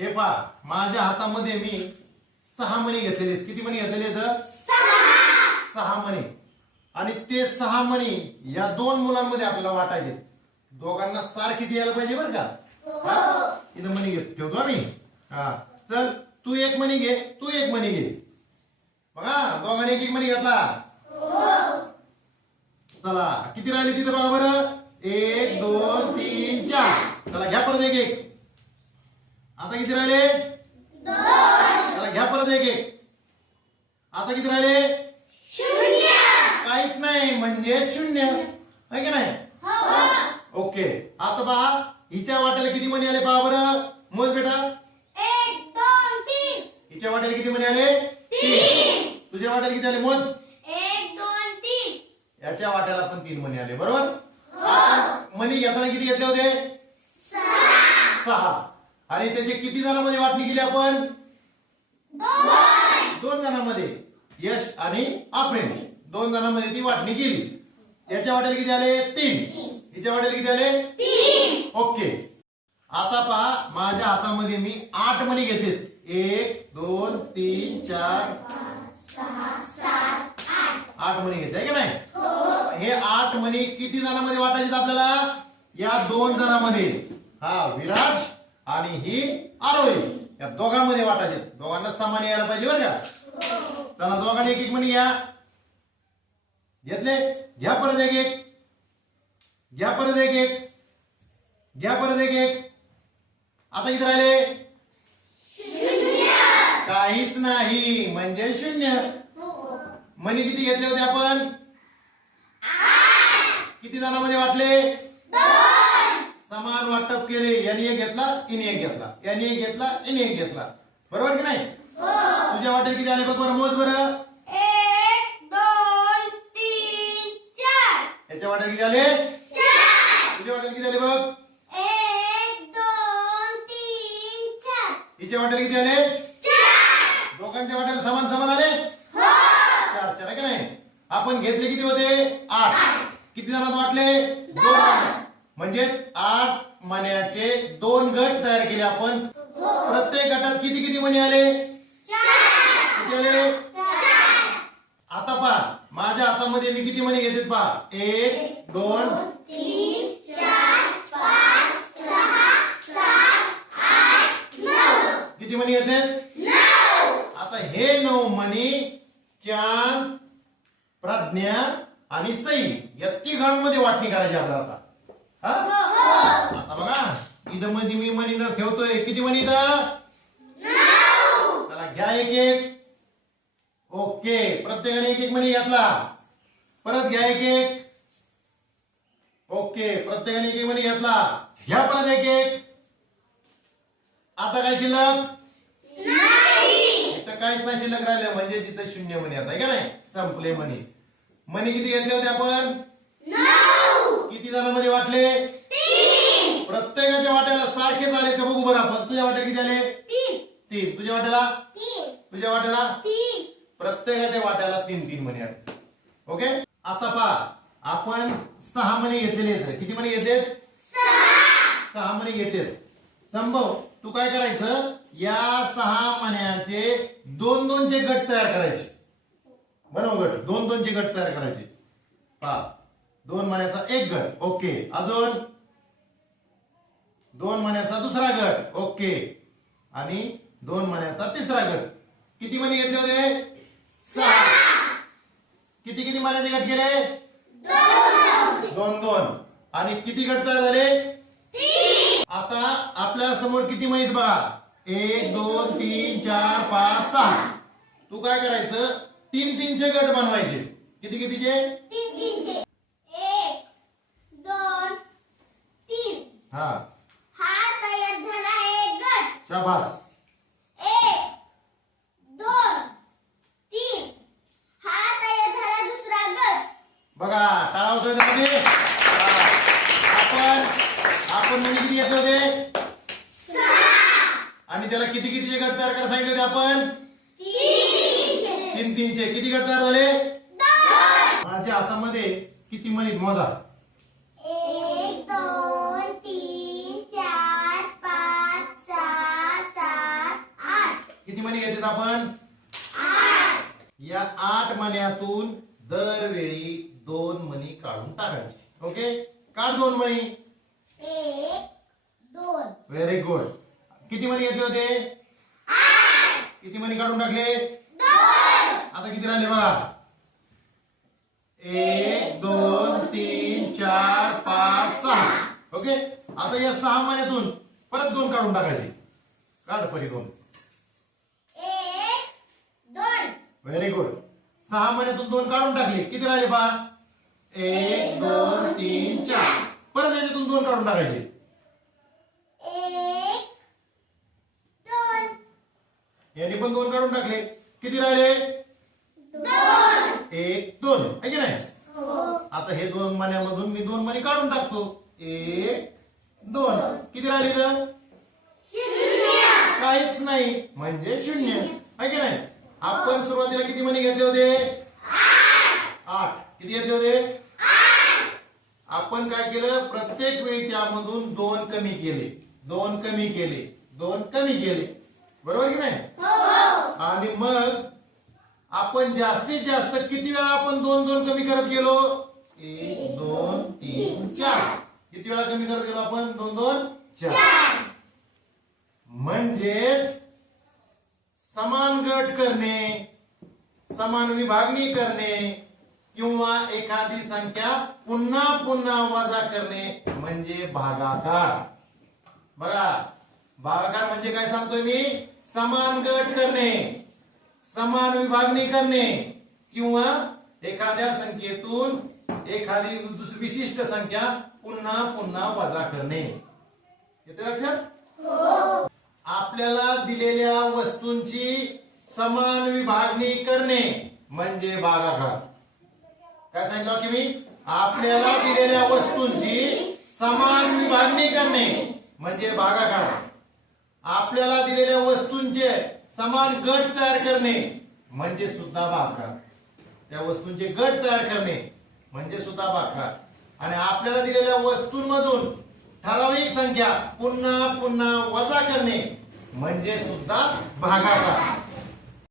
हे पहा माझ्या हातामध्ये मी सहा मणी घेतलेले आहेत. किती मणी घेतलेले आहेत? सहा मणी. आणि ते सहा मणी या दोन मुलांमध्ये आपल्याला वाटायचे. दोघांना सारखीच यायला पाहिजे बरं का? इथं मणी घेत ठेवतो आम्ही. हा. चल तू एक मणी घे तू एक मणी घे. बघा दोघांनी एक एक मणी घेतला. चला किती राहिले तिथं बघा बरं? एक दोन तीन चार. चला घ्या परत एक एक. आता किती राहिले? चला घ्या परत एक एक. आता किती राहिले? काहीच नाही म्हणजे शून्य. आहे की नाही? ओके. आता पहा हिच्या वाट्याला किती मणी आले पहा बरं? मोज बेटा. एक दोन तीन. हिच्या वाट्याला किती मणी आले? तीन. तुझ्या वाट्याला किती आले? मोज. एक दोन तीन. याच्या वाट्याला पण तीन मणी आले बरोबर? आता मणी घेताना किती घेतले होते? सहा. आणि त्याचे किती जणांमध्ये वाटणी केली आपण? दोन. जणांमध्ये. यश आणि आफरीन दोन जणांमध्ये ती वाटणी केली. याच्या वाट्याला किती आले? तीन. हिच्या वाट्याला किती आले? ओके. आता पहा माझ्या हातामध्ये मी आठ मणी घेतलेत. एक दोन तीन चार. आठ मणी घेतले की नाही? हे. आठ मणी किती जणांमध्ये वाटायचे आपल्याला? या दोन जणांमध्ये. हा विराज आणि ही आरोही. या दोघांमध्ये वाटायचे. दोघांना समान यायला पाहिजे बरं का? चला दोघांनी एक एक मणी घ्या. घेतले? घ्या परत एक एक घ्या परत एक एक घ्या परत एक एक आता किती राहिले? काहीच नाही. म्हणजे शून्य. मनी किती घेतले होते आपण? किती जणांमध्ये वाटले? समान वाटप केले यांनी एक घेतला इने एक घेतला. यांनी एक घेतला इने एक घेतला. बरोबर की नाही? तुझ्या वाटेल किती आले बघ बरं मोज बरं. एक दोन तीन चार. याच्या वाटेल किती आले? तुझ्या वाटेल किती आले बघ? एक दोन तीन चार. हिच्या वाटेल किती आले? दोघांच्या वाट्याला समान समान आले? चार चार आहे का नाही? आपण घेतले किती होते? आठ. किती जणांना वाटले? दोन. म्हणजेच आठ मण्याचे दोन गट तयार केले आपण. प्रत्येक गटात किती किती मणी आले? किती आले? आता पहा माझ्या हातामध्ये मी किती मणी घेते पहा? एक दोन किती मणी येते आता हे नऊ मणी चांद प्रज्ञा आणि सई या तिघांमध्ये वाटणी करायची आपल्याला आता. हा? आता बघा इथं मध्ये मी मणी न ठेवतोय. किती मणी इथं? घ्या एक एक. ओके प्रत्येकाने एक एक मणी घेतला. परत घ्या एक एक. ओके प्रत्येकाने एक एक मणी घेतला. घ्या परत एक एक. आता काय शिल्लक? इथं काहीच नाही शिल्लक राहिलं म्हणजे इथं शून्य मणी आता का नाही? संपले मणी. मणी किती घेतले होते आपण? किती जणांमध्ये वाटले? प्रत्येकाच्या वाट्याला सारखेच आले का बघू बरं आपण. तुझ्या वाट्याला किती आले? तीन. तुझ्या वाट्याला? तुझ्या वाट्याला? प्रत्येकाच्या वाट्याला तीन तीन आले. ओके? आता पहा. आपण सहा मणी घेतलेले आहेत. किती मणी घेतलेत? सहा. मणी घेतलेत. संभव तू काय करायचं? या सहा मण्याचे दोन दोनचे गट तयार करायचे. बरोबर गट? दोन दोनचे गट तयार करायचे. पहा. दोन मण्याचा एक गट. ओके. अजून? दोन मण्याचा दुसरा गट. ओके. आणि दोन मण्याचा तिसरा गट. किती मणी घेतले होते? सहा. किती किती मण्याचे गट केले दोन दोन. आणि किती गट तयार झाले? आता आपल्यासमोर किती मणी बघा? एक दोन तीन चार पाच सहा. तू काय करायचं? तीन तीनचे गट बनवायचे. किती कितीचे एक दोन तीन हा. हा तयार झाला एक गट. शाबास. एक दोन तीन. हा तयार झाला दुसरा गट. बघा टाळा वाजवायचा आपण आपण म्हणजे किती घेतले होते? आणि त्याला किती कितीचे गट तयार करायला सांगितले होते आपण? तीन तीन तीनचे. किती गट तयार झाले? माझ्या हातामध्ये किती मणी मोजा एक दोन तीन चार पाच सहा सात किती मणी घेतात आपण? या आठ मण्यातून दरवेळी दोन मणी काढून टाकायचे. ओके? काढ दोन मणी एक दोन. व्हेरी गुड किती मणी घेतले होते? किती मणी काढून टाकले? आता किती राहिले बघा? एक दोन तीन चार पाच सहा. ओके? आता या सहा महिन्यातून परत दोन काढून टाकायचे. काढ परी दोन एक दोन व्हेरी गुड सहा महिन्यातून दोन काढून टाकले. किती राहिले पा एक दोन तीन चार. परत याच्यातून दोन काढून टाकायचे. एक दोन. यांनी पण दोन काढून टाकले. किती राहिले? एक दोन. आहे की नाही? हो. आता हे दोन मण्यामधून मी दोन मणी काढून टाकतो. एक दोन. किती राहिले तर काहीच नाही. म्हणजे शून्य. आहे की नाही? आपण सुरुवातीला किती मणी घेतले होते? आठ. किती घेतले होते? आपण काय केलं? प्रत्येक वेळी त्यामधून दोन कमी केले. दोन कमी केले. दोन कमी केले. बरोबर की नाही? हो. आणि मग आपण जास्तीत जास्त किती वेळा आपण दोन दोन कमी करत गेलो? एक दोन तीन चार. किती वेळा कमी करत गेलो आपण? दोन दोन चार. म्हणजेच समान गट करणे समान विभागणी करणे किंवा एखादी संख्या पुन्हा पुन्हा वजा करणे म्हणजे भागाकार. बघा भागाकार म्हणजे काय सांगतोय मी? समान गट करणे समान विभागणी करणे किंवा एखाद्या संख्येतून एखादी दुसरी विशिष्ट संख्या पुन्हा पुन्हा वजा करणे. येते लक्षात? हो. आपल्याला दिलेल्या वस्तूंची समान विभागणी करणे म्हणजे भागाकार काय सांगितलं हो की मी आपल्याला दिलेल्या वस्तूंची समान विभागणी करणे म्हणजे भागाकार आपल्याला दिलेल्या वस्तूंचे समान गट तयार करणे म्हणजे सुद्धा भागाकार त्या वस्तूंचे गट तयार करणे म्हणजे सुद्धा भागाकार आणि आपल्याला दिलेल्या वस्तूंमधून ठराविक संख्या पुन्हा पुन्हा वजा करणे म्हणजे सुद्धा भागाकार.